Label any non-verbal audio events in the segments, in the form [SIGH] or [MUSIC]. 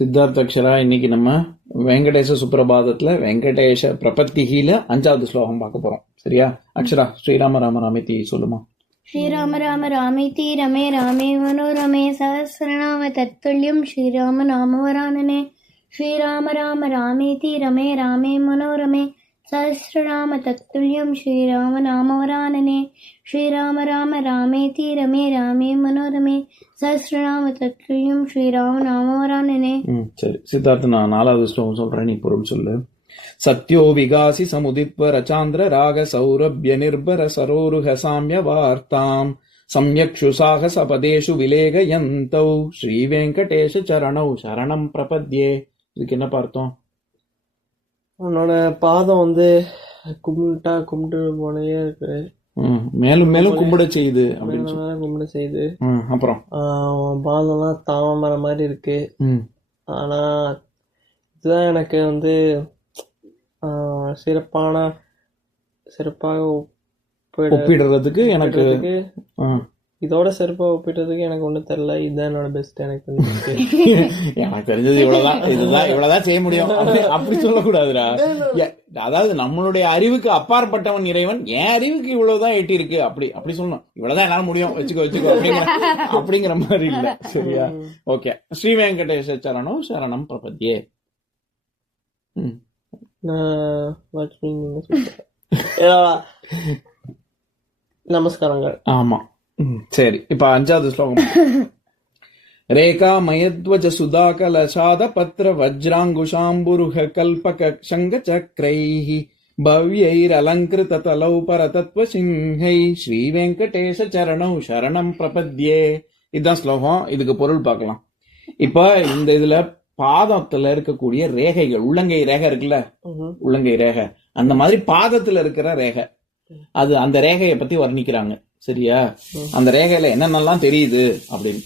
சித்தார்த்தக்ஷரா இன்னைக்கு நம்ம வெங்கடேச சுப்பிரபாதத்தில் வெங்கடேஷ பிரபத்திகில அஞ்சாவது ஸ்லோகம் பார்க்க போறோம். சரியா? அக்ஷரா ஸ்ரீராம ராம ராமித்தி சொல்லுமா? ஸ்ரீராம ராம ராமித்தி ரமே ராமே மனோரமே சஹசிரநாம தத்துல்யம் ஸ்ரீராம நாமவரானனே ஸ்ரீராம ராம ராமேதி ரமே ராமே மனோரமே సహస్రనామ తత్తుల్యం శ్రీరామ నామవరాననే శ్రీరామ రామ రామేతి రమే రామే మనోరమే సహస్రనామ తత్తుల్యం శ్రీరామ నామవరాననే సరే సిద్ధార్థ நான் நாலாவது ஸ்லோகம் சொல்றேன். நீ பொருள் சொல்லு. சத்யோ விகாசி சமுதித்வ ரச்சாந்திர ராக சௌரபிய நிர்பர சரோருக சாமிய வார்த்தாம். சம்யக்ஷு சாகசபதேஷு விலேகயந்தௌ ஸ்ரீ வெங்கடேஷ சரணௌ. சரணம் பிரபத்யே. இதுக்கு என்ன பார்த்தோம்? உன்னோட பாதம் வந்து கும்பிட்டா கும்பிட்டு போனே இருக்கு. மேலும் மேலும் கும்பிட செய்யுது அப்படின்னு மேல சொல்லி. மேல கும்பிட செய்யுது அப்புறம்? பாதம்லாம் தாமரை மாதிரி இருக்கு. ஆனா இதுதான் எனக்கு வந்து சிறப்பான சிறப்பாக ஒப்பிட ஒப்பிடுறதுக்கு எனக்கு. இதோட சிறப்பா ஒப்பிடுறதுக்கு எனக்கு ஒண்ணும் தெரியல. இதுதான் என்னோட பெஸ்ட் எனக்கு [LAUGHS] எனக்கு தெரிஞ்சது இவ்வளவுதான். இதுதான் இவ்வளவுதான் செய்ய முடியும். அப்படி [LAUGHS] சொல்லக்கூடாதுடா. அதாவது நம்மளுடைய அறிவுக்கு அப்பாற்பட்டவன் இறைவன். என் அறிவுக்கு இவ்வளவுதான் எட்டி இருக்கு அப்படி அப்படி சொல்லணும். இவ்வளவுதான் என்னால முடியும். வச்சுக்கோ வச்சுக்கோ. அப்படிங்கிற [LAUGHS] அப்படிங்கிற மாதிரி இல்ல. சரியா? ஓகே. ஸ்ரீ வெங்கடேஷ சரணம் சரணம். ஏதா, நமஸ்காரங்கள். ஆமா. சரி. இப்ப அஞ்சாவது ஸ்லோகம். [LAUGHS] ரேகா மயத்வஜ சுதாகல சாத பத்ர வஜ்ராங்குஷாம்புருக கல்பக சங்க சக்ரைஹி பவ்யைரலங்கிருத தலௌ பரதத்வ சிங்கை ஸ்ரீ வெங்கடேஷ சரணௌ சரணம் பிரபத்யே. இதுதான் ஸ்லோகம். இதுக்கு பொருள் பார்க்கலாம். இப்ப இந்த இதுல பாதத்துல இருக்கக்கூடிய ரேகைகள் உள்ளங்கை ரேகை இருக்குல்ல. உள்ளங்கை ரேகை. அந்த மாதிரி பாதத்துல இருக்கிற ரேகை. அது அந்த ரேகையை பத்தி வர்ணிக்கிறாங்க. சரியா? அந்த ரேகையில என்னென்னலாம் தெரியுது அப்படின்னு.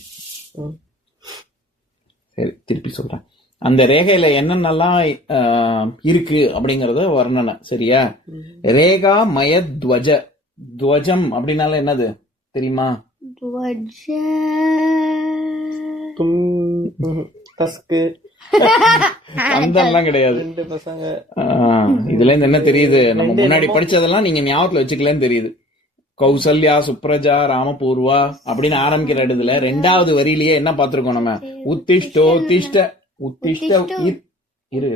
சரி திருப்பி சொல்றேன். அந்த ரேகையில என்னென்னலாம் இருக்கு அப்படிங்கறத வர்ணனை சரியா? ரேகா மய துவஜ. துவஜம் அப்படின்னால என்னது? தெரியுமா? [LAUGHS] அந்தெல்லாம் கிடையாது. இதுல இருந்து என்ன தெரியுது? நம்ம முன்னாடி படிச்சதெல்லாம் நீங்க ஞாபகத்துல வச்சுக்கலன்னு தெரியுது. கௌசல்யா சுப்ரஜா ராமபூர்வா அப்படின்னு ஆரம்பிக்கிற இடத்துல ரெண்டாவது வரியிலேயே என்ன பார்த்திருக்கோம் நம்ம? உத்திஷ்டோ திஷ்ட உத்திஷ்ட இரு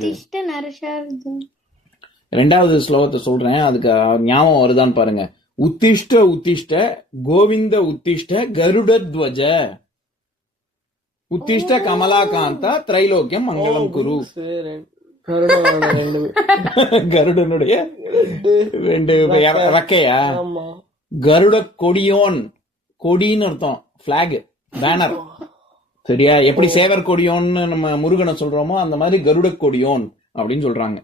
ரெண்டாவது ஸ்லோகத்தை சொல்றேன் அதுக்கு ஞாபகம் வருதான்னு பாருங்க. உத்திஷ்ட உத்திஷ்ட கோவிந்த உத்திஷ்ட கருடத்வஜ உத்திஷ்ட கமலாகாந்தா திரைலோக்கியம் மங்களம் குரு. கருடனுடைய ரெண்டு. ரெக்கையா? கருட கொடியோன் கொடின்னு அர்த்தம் பிளாக் பேனர் சரியா? எப்படி சேவர் கொடியோன்னு நம்ம முருகனை சொல்றோமோ அந்த மாதிரி கருட கொடியோன் அப்படின்னு சொல்றாங்க.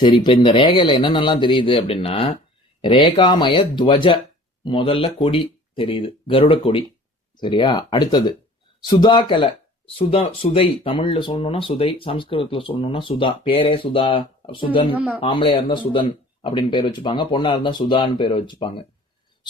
சரி இப்ப இந்த ரேகையில என்னென்னலாம் தெரியுது அப்படின்னா ரேகாமய துவஜ முதல்ல கொடி தெரியுது கருட கொடி. சரியா? அடுத்தது சுதாகல சுதா சுதை தமிழ்ல சொல்லணும்னா சுதை சம்ஸ்கிருதத்துல சொல்லணும்னா சுதா பேரே சுதா சுதன் ஆமா. ஆம்பளையா இருந்தா சுதன். அப்படின்னு பேர் வச்சுப்பாங்க. பொண்ணா இருந்தா சுதான்னு பேர் வச்சுப்பாங்க.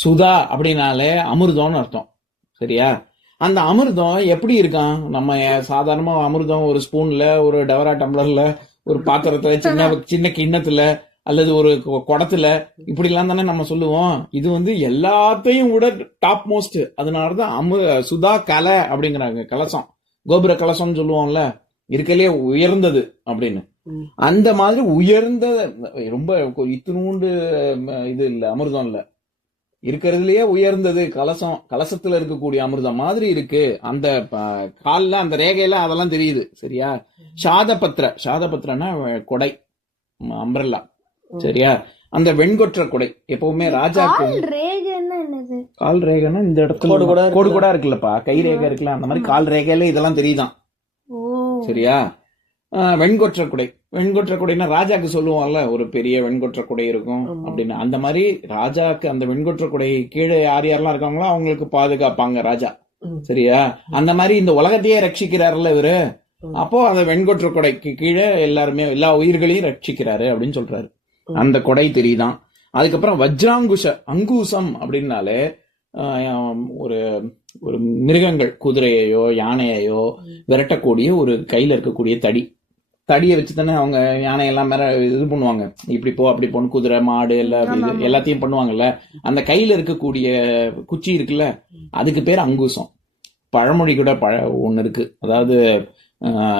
சுதா அப்படின்னாலே அமிர்தம்னு அர்த்தம். சரியா? அந்த அமிர்தம் எப்படி இருக்கான்? நம்ம சாதாரணமா அமிர்தம் ஒரு ஸ்பூன்ல ஒரு டவரா டம்ளர்ல ஒரு பாத்திரத்துல சின்ன சின்ன கிண்ணத்துல அல்லது ஒரு குடத்துல இப்படி எல்லாம் தானே நம்ம சொல்லுவோம். இது வந்து எல்லாத்தையும் விட டாப் மோஸ்ட் அதனாலதான் அமு சுதா கலை அப்படிங்கிறாங்க. கலசம். கோபுர கலசம்னு சொல்லுவோம்ல. இருக்கலையே உயர்ந்தது அப்படின்னு. அந்த மாதிரி உயர்ந்த ரொம்ப இத்தினூண்டு இது இல்ல அமிர்தம் இல்ல. இருக்கிறதுலயே உயர்ந்தது கலசம் கலசத்துல இருக்கக்கூடிய அமிர்தம் மாதிரி இருக்கு. அந்த கால்ல அந்த ரேகையில அதெல்லாம் தெரியுது சரியா? சாதபத்திர சாதபத்திரன்னா கொடை அம்பிரல்லா சரியா? அந்த வெண்கொற்ற கொடை எப்பவுமே ராஜாக்கு கால் ரேகன்னா என்னது? கால் ரேகைன்னா இந்த இடத்துல கோடு கோடா கோடு கோடா இருக்குல்லப்பா கை ரேகை இருக்குல்ல அந்த மாதிரி கால் ரேகையில இதெல்லாம் தெரியுதான் ஓ. சரியா? வெண்கொற்ற குடை. வெண்கொற்ற குடைன்னா ராஜாக்கு சொல்லுவோம்ல ஒரு பெரிய வெண்கொற்ற குடை இருக்கும். அப்படின்னு. அந்த மாதிரி ராஜாக்கு அந்த வெண்கொற்ற குடை கீழே யார் யாரெல்லாம் இருக்காங்களோ அவங்களுக்கு பாதுகாப்பாங்க ராஜா. சரியா? அந்த மாதிரி இந்த உலகத்தையே ரட்சிக்கிறாருல்ல இவரு. அப்போ அந்த வெண்கொற்ற கொடைக்கு கீழே எல்லாருமே எல்லா உயிர்களையும் ரட்சிக்கிறாரு அப்படின்னு சொல்றாரு. அந்த கொடை தெரியுதான் அதுக்கப்புறம் வஜ்ராங்குஷ அங்கூசம் அப்படின்னாலே ஒரு ஒரு மிருகங்கள் குதிரையையோ யானையையோ விரட்டக்கூடிய ஒரு கையில இருக்கக்கூடிய தடி. தடியை வச்சு தானே அவங்க யானையெல்லாம் மேல இது பண்ணுவாங்க. இப்படி போ அப்படி போன்னு குதிரை மாடு எல்லாம். எல்லாத்தையும் பண்ணுவாங்கல்ல. அந்த கையில இருக்கக்கூடிய குச்சி இருக்குல்ல அதுக்கு பேர் அங்குசம். பழமொழி கூட பழ ஒண்ணு இருக்கு. அதாவது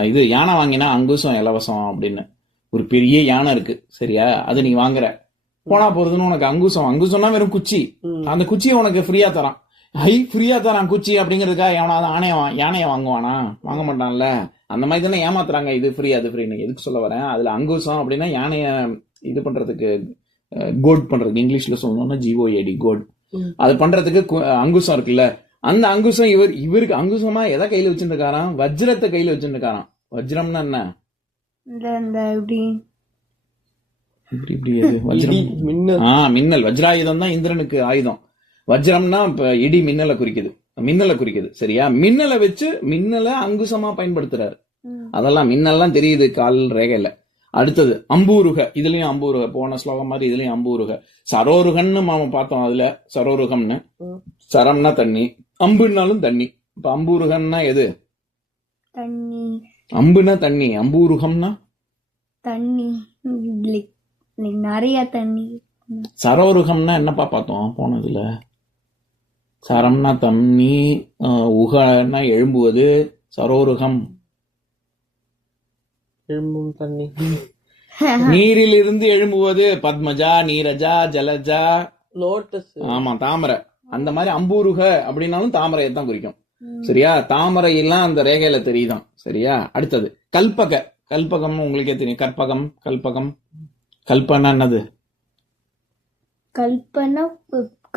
இது யானை வாங்கினா அங்குசம் இலவசம் அப்படின்னு. ஒரு பெரிய யானை இருக்கு சரியா? அது நீ வாங்குற. போனா போறதுன்னு உனக்கு அங்குசம் அங்குசம்னா வெறும் குச்சி. அந்த குச்சியை உனக்கு ஃப்ரீயா தரான். ஹை ஃப்ரீயா தரான் குச்சி அப்படிங்கிறதுக்காக எவனாவது ஆணைய வா- யானையை வாங்குவானா? வாங்க மாட்டான்ல. அந்த மாதிரி தானே ஏமாத்துறாங்க இது ஃப்ரீ அது ஃப்ரீன்னு எதுக்கு சொல்ல வரேன்? அதுல அங்குசம் அப்படின்னா யானைய இது பண்றதுக்கு கோட் பண்றதுக்கு இங்கிலீஷ்ல சொல்லணும்னா ஜிஓஏடி கோட். அது பண்றதுக்கு அங்குசம் இருக்குல்ல? அந்த அங்குசம் இவர் இவருக்கு அங்குசமா எதை கையில வச்சிருக்காராம் வஜ்ரத்தை கையில வச்சிருக்காராம் வஜ்ரம்னா என்ன? இப்படி. இப்படி வஜ்ரம். மின்னல். ஆ மின்னல். வஜ்ராயுதம் தான் இந்திரனுக்கு ஆயுதம். வஜ்ரம்னா இப்ப இடி மின்னலை குறிக்குது. மின்னலை குறிக்குது சரியா? மின்னலை வச்சு மின்னலை அங்குசமா பயன்படுத்துறாரு. அதெல்லாம் மின்னல்லாம் தெரியுது கால் ரேகையில. அடுத்தது அம்பூருக. இதுலயும் அம்பூருக. போன ஸ்லோகம் மாதிரி இதுலயும் அம்பூருக. சரோருகன்னு நாம பார்த்தோம் அதுல. சரோருகம்னு. சரம்னா தண்ணி. அம்புனாலும் தண்ணி. இப்ப அம்பூருகம்னா எது? தண்ணி. அம்புனா தண்ணி. அம்பூருகம்னா? தண்ணி. நிறைய தண்ணி. சரோருகம்னா என்னப்பா பார்த்தோம் போனதுல? சரம்னா தண்ணி அஹ், உகனா எழும்புவது சரோருகம். எழும்பும் [LAUGHS] தண்ணி. நீரில் இருந்து எழும்புவது பத்மஜா நீரஜா ஜலஜா. லோட்டஸ். ஆமா தாமரை. அந்த மாதிரி அம்பூருக அப்படின்னாலும் தாமரையை தான் குறிக்கும். சரியா? தாமரை எல்லாம் அந்த ரேகையில தெரியுதான். சரியா? அடுத்தது கல்பக. கல்பகம் உங்களுக்கே தெரியும். கற்பகம் கல்பகம். கல்பனா என்னது? கல்பனா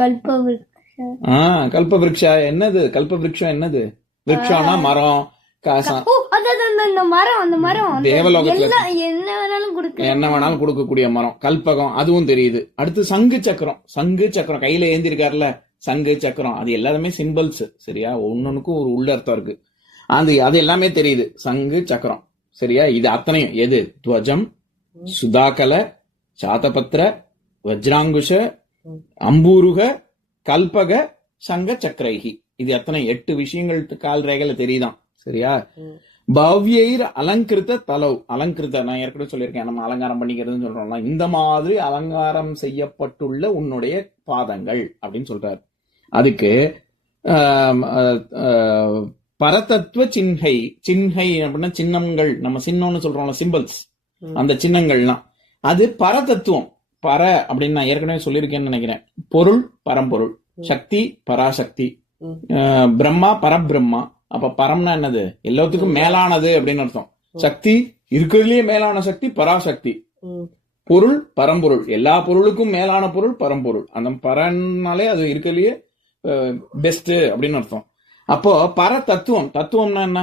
கல்ப ஆ கல்ப விருட்சா என்னது? கல்ப விருட்சம் என்னது? விருட்சம்னா மரம். காசா. ஓ அதான் அந்த மரம் அந்த மரம் தேவலோகத்துல என்ன வேணாலும் கொடுக்க. என்ன வேணாலும் கொடுக்கக்கூடிய மரம். கல்பகம் அதுவும் தெரியுது. அடுத்து சங்கு சக்கரம். சங்கு சக்கரம். கையில ஏந்தி இருக்காருல்ல சங்கு சக்கரம். அது எல்லாமே சிம்பிள்ஸ் சரியா? ஒன்னொன்னுக்கும் ஒரு உள்ள அர்த்தம் இருக்கு. அது அது எல்லாமே தெரியுது. சங்கு சக்கரம். சரியா? இது அத்தனையும். எது? துவஜம் சுதாகல சாதபத்திர வஜ்ராங்குஷ அம்பூருக கல்பக சங்க சக்கரைகி. இது அத்தனை எட்டு விஷயங்கள் கால் ரேகையில தெரியுதான். சரியா. பவ்யைர் அலங்கிருத்த தலவ் அலங்கிருத்த நான் ஏற்கனவே சொல்லியிருக்கேன் நம்ம அலங்காரம் பண்ணிக்கிறதுன்னு சொல்றோம்ல. இந்த மாதிரி அலங்காரம் செய்யப்பட்டுள்ள உன்னுடைய பாதங்கள் அப்படின்னு சொல்றாரு. அதுக்கு பரதத்துவ சின்ஹை. சின்ஹை அப்படின்னா சின்னங்கள். நம்ம சின்னம்னு சொல்றோம்ல சிம்பிள்ஸ். அந்த சின்னங்கள்லாம். அது பரதத்துவம். பர அப்படின்னு நான் ஏற்கனவே சொல்லியிருக்கேன்னு நினைக்கிறேன். பொருள் பரம்பொருள். சக்தி பராசக்தி. பிரம்மா பரபிரம்மா. அப்ப பரம்னா என்னது? எல்லாத்துக்கும் மேலானது அப்படின்னு அர்த்தம். சக்தி இருக்கிறதுலயே மேலான சக்தி பராசக்தி. பொருள் பரம்பொருள். எல்லா பொருளுக்கும் மேலான பொருள் பரம்பொருள். அந்த பரன்னாலே அது இருக்கிறதுலயே பெஸ்ட் அப்படின்னு அர்த்தம். அப்போ பர தத்துவம் தத்துவம்னா என்ன?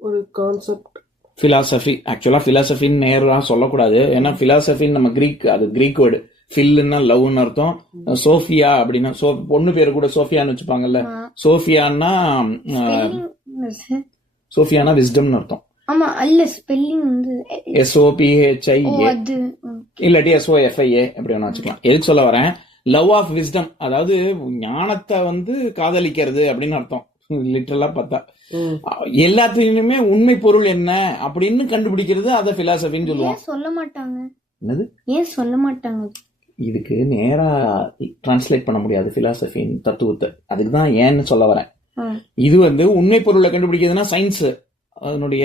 ஒரு கான்செப்ட் பிலாசபி ஆக்சுவலா பிலாசபின்னு நேரா சொல்லக்கூடாது. ஏன்னா பிலாசபின்னு நம்ம கிரீக் அது கிரீக் வேர்டு ஃபில்லுன்னா லவ்னு அர்த்தம். சோஃபியா அப்படின்னா சோ பொண்ணு பேரு கூட சோஃபியான்னு வச்சுப்பாங்கல்ல. சோஃபியான்னா சோஃபியானா விஸ்டம்னு அர்த்தம். ஆமா அல்ல ஸ்பெல்லிங் வந்து எஸ்ஓபிஹெச்ஐ. இல்லாட்டி எஸ்ஓஎஃப்ஐஏ எப்படி வேணா வச்சுக்கலாம். எதுக்கு சொல்ல வரேன்? லவ் ஆஃப் விஸ்டம் அதாவது ஞானத்தை வந்து காதலிக்கிறது அப்படின்னு அர்த்தம். லிட்டரலா பார்த்தா. எல்லாத்துலயுமே உண்மை பொருள் என்ன அப்படின்னு கண்டுபிடிக்கிறது அதை பிலாசபின்னு சொல்லுவோம். ஏன் சொல்ல மாட்டாங்க? என்னது? ஏன் சொல்ல மாட்டாங்க? இதுக்கு நேரா டிரான்ஸ்லேட் பண்ண முடியாது பிலாசபின் தத்துவத்தை. அதுக்கு தான் ஏன்னு சொல்ல வரேன். இது வந்து உண்மை பொருளை கண்டுபிடிக்கிறதுனா சயின்ஸ் அதனுடைய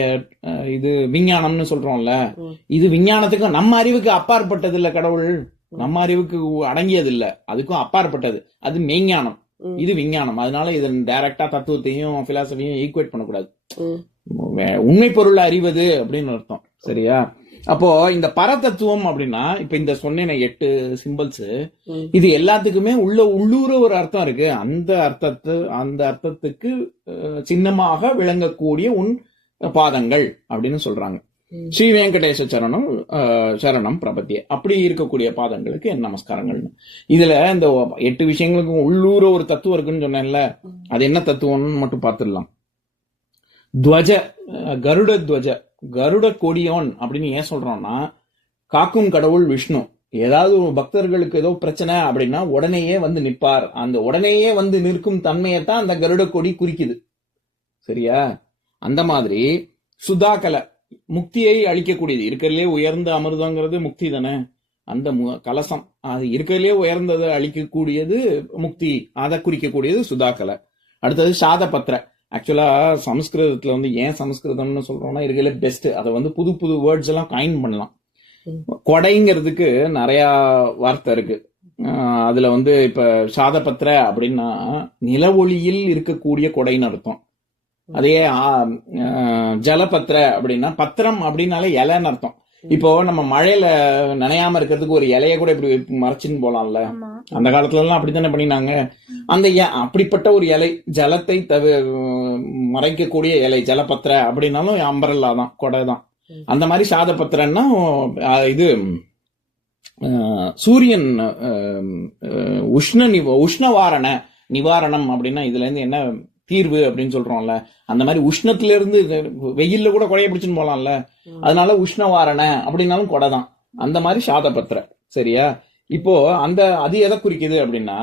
இது விஞ்ஞானம்னு சொல்றோம்ல. இது விஞ்ஞானத்துக்கு நம்ம அறிவுக்கு அப்பாற்பட்டது இல்ல கடவுள் நம்ம அறிவுக்கு அடங்கியது இல்ல அதுக்கும் அப்பாற்பட்டது. அது மெய்ஞானம். இது விஞ்ஞானம். அதனால இதன் டைரக்டா தத்துவத்தையும் பிலாசபியும் ஈக்குவேட் பண்ணக்கூடாது. உண்மை பொருளை அறிவது அப்படின்னு அர்த்தம். சரியா? அப்போ இந்த பரதத்துவம் அப்படின்னா இப்ப இந்த சொன்ன எட்டு சிம்பிள்ஸ். இது எல்லாத்துக்குமே உள்ள உள்ளூர ஒரு அர்த்தம் இருக்கு. அந்த அர்த்தத்து அந்த அர்த்தத்துக்கு சின்னமாக விளங்கக்கூடிய உன் பாதங்கள் அப்படின்னு சொல்றாங்க. ஸ்ரீ வெங்கடேச சரணம் சரணம் பிரபத்திய. அப்படி இருக்கக்கூடிய பாதங்களுக்கு என் நமஸ்காரங்கள்னு. இதுல இந்த எட்டு விஷயங்களுக்கும் உள்ளூர ஒரு தத்துவம் இருக்குன்னு சொன்னேன்ல. அது என்ன தத்துவம்னு மட்டும் பார்த்துடலாம். துவஜ கருட துவஜ. கருட கொடியோன் அப்படின்னு ஏன் சொல்றோம்னா காக்கும் கடவுள் விஷ்ணு. ஏதாவது ஒரு பக்தர்களுக்கு ஏதோ பிரச்சனை அப்படின்னா உடனேயே வந்து நிற்பார். அந்த உடனேயே வந்து நிற்கும் தன்மையைத்தான் அந்த கருட கொடி குறிக்குது. சரியா? அந்த மாதிரி சுதாகலை முக்தியை அளிக்கக்கூடியது. இருக்கிறதுலே உயர்ந்த அமிர்தங்கிறது முக்தி தானே? அந்த மு- கலசம். அது இருக்கிறதுலே உயர்ந்ததை அளிக்கக்கூடியது முக்தி. அதை குறிக்கக்கூடியது சுதாகலை. அடுத்தது சாதபத்திர ஆக்சுவலா சமஸ்கிருதத்துல வந்து ஏன் சமஸ்கிருதம்னு சொல்றோம்னா இருக்கிறதுல பெஸ்ட் அதை வந்து புது புது வேர்ட்ஸ் எல்லாம் காயின் பண்ணலாம். கொடைங்கிறதுக்கு நிறைய வார்த்தை இருக்கு. அதுல வந்து இப்ப சாதபத்திர அப்படின்னா நில ஒளியில் இருக்கக்கூடிய கொடைன்னு அர்த்தம். அதே ஜலபத்திர அப்படின்னா பத்திரம் அப்படின்னாலே இலைன்னு அர்த்தம். இப்போ நம்ம மழையில நனையாம இருக்கிறதுக்கு ஒரு இலைய கூட இப்படி மறைச்சின்னு போலாம்ல. அந்த காலத்துல எல்லாம் அப்படித்தானே பண்ணினாங்க. அந்த அப்படிப்பட்ட ஒரு இலை ஜலத்தை தவி மறைக்கக்கூடிய இலை ஜலபத்திர அப்படின்னாலும் அம்பரல்லா தான் கொடை தான். அந்த மாதிரி சாதபத்திரன்னா அஹ், இது சூரியன் உஷ்ண நிவ உஷ்ணவாரண நிவாரணம் அப்படின்னா இதுல இருந்து என்ன தீர்வு அப்படின்னு சொல்றோம்ல. அந்த மாதிரி உஷ்ணத்துல இருந்து வெயில்ல கூட கொடையை பிடிச்சுன்னு போலாம்ல. அதனால உஷ்ணவாரண அப்படின்னாலும் கொடை தான். அந்த மாதிரி சாதபத்திர. சரியா? இப்போ அந்த அது எதை குறிக்குது அப்படின்னா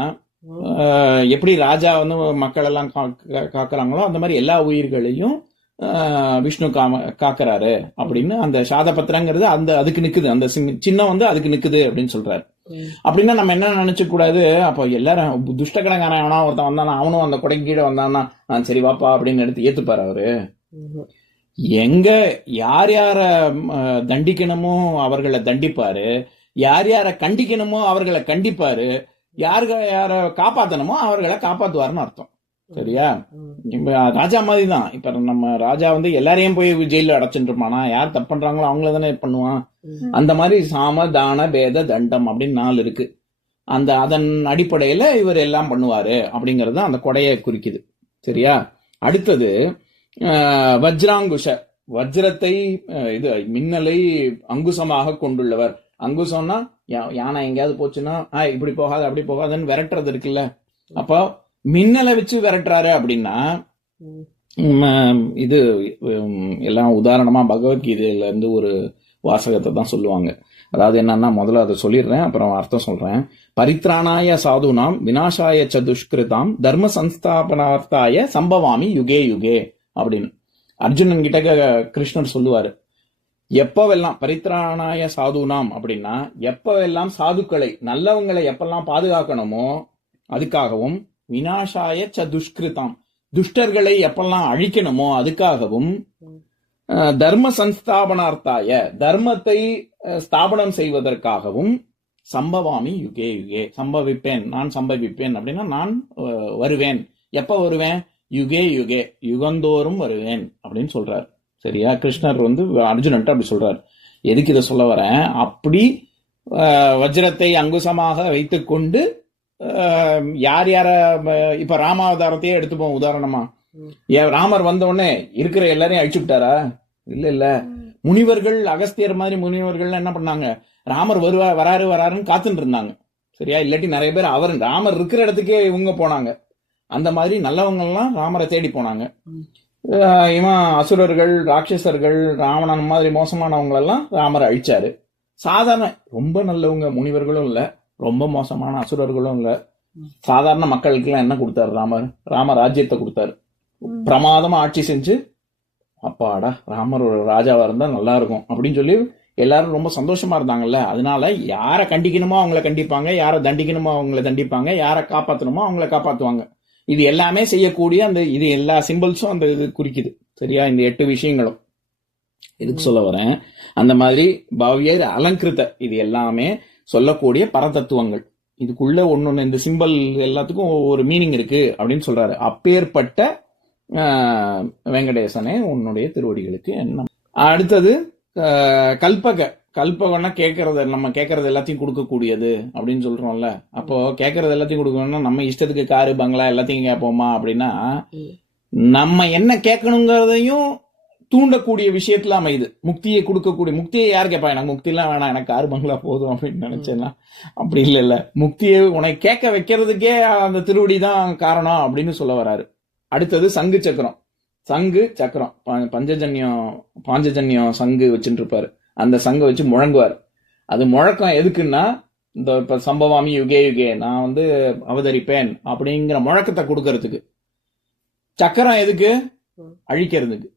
எப்படி ராஜா வந்து மக்கள் எல்லாம் காக்க- காக்குறாங்களோ அந்த மாதிரி எல்லா உயிர்களையும் ஆஹ், விஷ்ணு காம காக்குறாரு அப்படின்னு அந்த சாதபத்திரங்கிறது அந்த அதுக்கு நிக்குது. அந்த சின்ன- சின்னம் வந்து அதுக்கு நிக்குது அப்படின்னு சொல்றாரு. அப்படின்னா நம்ம என்ன நினைச்சுக்க கூடாது? அப்போ எல்லாரும் துஷ்டக்கடங்காரன் எவனா ஒருத்தன் வந்தானா அவனும் அந்த கொடைக்கு கீழே வந்தானா "ஆ, சரி வாப்பா அப்படின்னு எடுத்து ஏத்துப்பாரு அவரு. எங்க யார் யார தண்டிக்கணுமோ அவர்களை தண்டிப்பாரு. யார் யார கண்டிக்கணுமோ அவர்களை கண்டிப்பாரு. யாரு யார காப்பாத்தணுமோ அவர்களை காப்பாத்துவாருன்னு அர்த்தம். சரியா. இப்ப ராஜா மாதிரி தான் இப்ப நம்ம ராஜா வந்து எல்லாரையும் போய் ஜெயில அடைச்சுட்டு இருப்பானா யார் தப்பு பண்றாங்களோ அவங்கள தானே பண்ணுவான். அந்த மாதிரி சாம தான பேத தண்டம் அப்படின்னு நாலு இருக்கு. அந்த அதன் அடிப்படையில இவர் எல்லாம் பண்ணுவாரு அப்படிங்கறது அந்த கொடையை குறிக்குது. சரியா? அடுத்தது வஜ்ராங்குஷ. வஜ்ரத்தை இது மின்னலை அங்குசமாக கொண்டுள்ளவர். அங்குசம்னா யானை எங்கேயாவது போச்சுன்னா "ஆ, இப்படி போகாது அப்படி போகாதுன்னு விரட்டுறது இருக்குல்ல. அப்போ மின்னலை வச்சு விரட்டுறாரு அப்படின்னா இது எல்லாம் உதாரணமா பகவத்கீதையில இருந்து ஒரு வாசகத்தை தான் சொல்லுவாங்க. அதாவது என்னன்னா முதல்ல அதை சொல்லிடுறேன் அப்புறம் அர்த்தம் சொல்றேன். பரித்ராணாய சாதுனாம் வினாசாய ச துஷ்கிருதாம் தர்ம சம்ஸ்தாபனார்த்தாய சம்பவாமி யுகே யுகே அப்படின்னு. அர்ஜுனன் கிட்ட கிருஷ்ணர் சொல்லுவாரு. எப்பவெல்லாம் பரித்ராணாய சாதுனாம் அப்படின்னா எப்பவெல்லாம் சாதுக்களை நல்லவங்களை எப்பெல்லாம் பாதுகாக்கணுமோ அதுக்காகவும் வினாசாய ச துஷ்டர்களை எப்பெல்லாம் அழிக்கணுமோ அதுக்காகவும் தர்ம சன்ஸ்தாபனார்த்தாய தர்மத்தை ஸ்தாபனம் செய்வதற்காகவும் சம்பவாமி யுகே யுகே. சம்பவிப்பேன் நான் சம்பவிப்பேன் அப்படின்னா நான் வருவேன். எப்ப வருவேன்? UK UK. யுகந்தோறும் வருவேன் அப்படின்னு சொல்றார். சரியா? கிருஷ்ணர் வந்து அர்ஜுனன்ட்ட அப்படி சொல்றார். எதுக்கு இதை சொல்ல வரேன்? அப்படி வஜ்ரத்தை அங்குசமாக வைத்துக்கொண்டு யார் யார இப்ப ராமாவதாரத்தையே எடுத்துப்போம் உதாரணமா. ராமர் வந்த உடனே இருக்கிற எல்லாரையும் அழிச்சு விட்டாரா? இல்ல இல்ல. முனிவர்கள் அகஸ்தியர் மாதிரி முனிவர்கள் என்ன பண்ணாங்க? ராமர் வருவா வராரு வராருன்னு காத்துட்டு இருந்தாங்க. சரியா? இல்லாட்டி நிறைய பேர் அவர் ராமர் இருக்கிற இடத்துக்கே இவங்க போனாங்க. அந்த மாதிரி நல்லவங்க எல்லாம் ராமரை தேடி போனாங்க. இவன் அசுரர்கள் ராட்சசர்கள் ராவணன் மாதிரி மோசமானவங்க எல்லாம் ராமரை அழிச்சாரு. சாதாரண ரொம்ப நல்லவங்க முனிவர்களும் இல்ல. ரொம்ப மோசமான அசுரர்களும் இல்ல. சாதாரண மக்களுக்கு எல்லாம் என்ன கொடுத்தாரு ராமர்? ராம ராஜ்யத்தை கொடுத்தாரு. பிரமாதமா ஆட்சி செஞ்சு அப்பாடா ராமர் ஒரு ராஜாவா இருந்தா நல்லா இருக்கும் அப்படின்னு சொல்லி எல்லாரும் ரொம்ப சந்தோஷமா இருந்தாங்கல்ல. அதனால யாரை கண்டிக்கணுமோ அவங்கள கண்டிப்பாங்க யாரை தண்டிக்கணுமோ அவங்கள தண்டிப்பாங்க யாரை காப்பாத்தணுமோ அவங்கள காப்பாத்துவாங்க. இது எல்லாமே செய்யக்கூடிய அந்த இது எல்லா சிம்பிள்ஸும் அந்த இது குறிக்குது. சரியா? இந்த எட்டு விஷயங்களும். எதுக்கு சொல்ல வரேன். அந்த மாதிரி பவ்யர் அலங்கிருத இது எல்லாமே சொல்லக்கூடிய பரதத்துவங்கள். இதுக்குள்ள ஒன்னொன்னு இந்த சிம்பல் எல்லாத்துக்கும் ஒரு மீனிங் இருக்கு அப்படின்னு சொல்றாரு. அப்பேற்பட்ட வெங்கடேசனே உன்னுடைய திருவடிகளுக்கு என்ன? அடுத்தது கல்பக. கல்பகம்னா கேட்கறது நம்ம கேட்கறது எல்லாத்தையும் கொடுக்கக்கூடியது அப்படின்னு சொல்றோம்ல. அப்போ கேட்கறது எல்லாத்தையும் கொடுக்கணும்னா நம்ம இஷ்டத்துக்கு காரு பங்களா எல்லாத்தையும் கேட்போமா அப்படின்னா. நம்ம என்ன கேட்கணுங்கிறதையும் தூண்டக்கூடிய விஷயத்துல அமையுது. முக்தியை கொடுக்கக்கூடிய முக்தியை யார் கேட்பா எனக்கு முக்திலாம் வேணாம் எனக்கு காரு பங்களா போதும் அப்படின்னு நினைச்சேன்னா. அப்படி இல்ல இல்ல. முக்தியை உனக்கு கேட்க வைக்கிறதுக்கே அந்த திருவடி தான் காரணம் அப்படின்னு சொல்ல வராரு. அடுத்தது சங்கு சக்கரம். சங்கு சக்கரம். பஞ்சஜன்யம் பாஞ்சஜன்யம் சங்கு வச்சுட்டு இருப்பாரு அந்த சங்கை வச்சு முழங்குவார். அது முழக்கம் எதுக்குன்னா இந்த இப்ப சம்பவாமி யுகே யுகே நான் வந்து அவதரிப்பேன் அப்படிங்கிற முழக்கத்தை கொடுக்கறதுக்கு. சக்கரம் எதுக்கு. அழிக்கிறதுக்கு.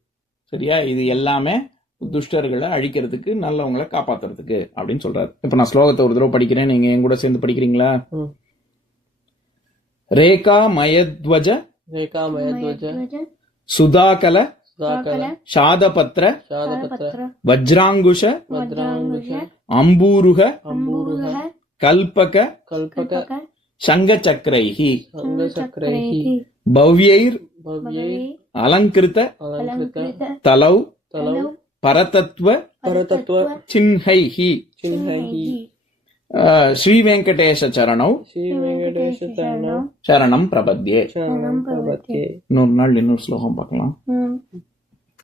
சரியா? இது எல்லாமே துஷ்டர்களை அழிக்கிறதுக்கு நல்லவங்களை காப்பாத்துறதுக்கு அப்படின்னு சொல்றாரு. இப்ப நான் ஸ்லோகத்தை ஒரு தடவை படிக்கிறேன். நீங்க என் கூட சேர்ந்து படிக்கிறீங்களா? ரேகா மயத்வஜ ரேகா மயத்வஜ. சுதாகல சாதபத்ர வஜ்ராங்குஷ அம்பூருக கல்பக கல்பக. சங்க சக்கரைஹி பவ்யைர் அலங்கிருத்த அலங்கிருத்த தலௌ தலௌ பரதத்துவ பரதத்துவ சின்ஹைஹி சின்ஹைஹி ஸ்ரீ வெங்கடேஷ சரணௌ ஸ்ரீ வெங்கடேஷ சரணௌ சரணம் பிரபத்யே. சரணம் பிரபத்யே. இன்னொரு நாள் இன்னொரு ஸ்லோகம் பார்க்கலாம்.